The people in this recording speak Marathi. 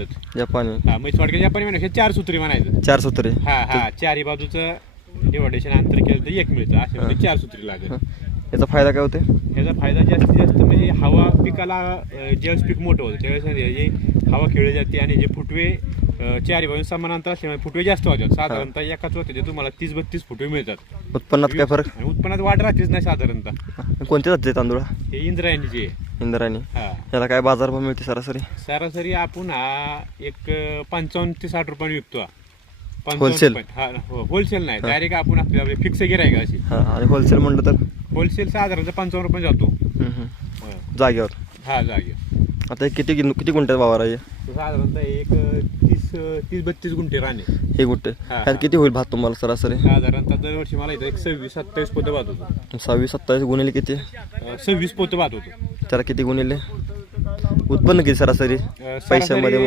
पद्धत. जपानी. हा म्हैस वाटके जपानी म्हणायचं 4 सूत्री म्हणायचं. 4 सूत्रे. हा चारही बाजूचं डिवायडेशन अंतर केलं तर एक मिळतं, असे म्हणजे 4 सूत्री लागेल. याचा फायदा काय होते? याचा फायदा जास्तीत जास्त म्हणजे हवा पिकाला ज्यावेळेस पीक मोठं होतं त्यावेळेस जे हवा खेळली जाते आणि जे फुटवे चारी बाजून समानांतर असल्यामुळे फुटवे जास्त होतात. साधारणतः एकाच होते तुम्हाला 30-32 फुटवे मिळतात. उत्पन्नात काय फरक? आणि उत्पन्नात वाढ राहतेच नाही साधारणतः. कोणते जाते तांदूळ? हे इंद्रायणीचे इंद्रायणी. हा याला काय बाजारभाव मिळते सरासरी? सरासरी आपण हा एक 55 ते 60 रुपये विकतो. होलसेल? हा होलसेल नाही, डायरेक्ट आपण आपल्या फिक्स गिरायक अशी. आणि होलसेल म्हणलं तर होलसेल साधारणतः 55 रुपये जातो जागेवर. हा जागे. आता हे किती गुंठे वावर आहे? साधारणतः एक 30-32 गुंठे राहणे. हे गुंठे. हा. त्यात किती होईल भात तुम्हाला सरासरी? साधारणतः दरवर्षी मला इथं एक 26-27 पोतं भात होतो. 26-27 गुणिले किती? 26 पोतं भात होतो. त्याला किती गुणिले? उत्पन्न किती सरासरी पैशामध्ये?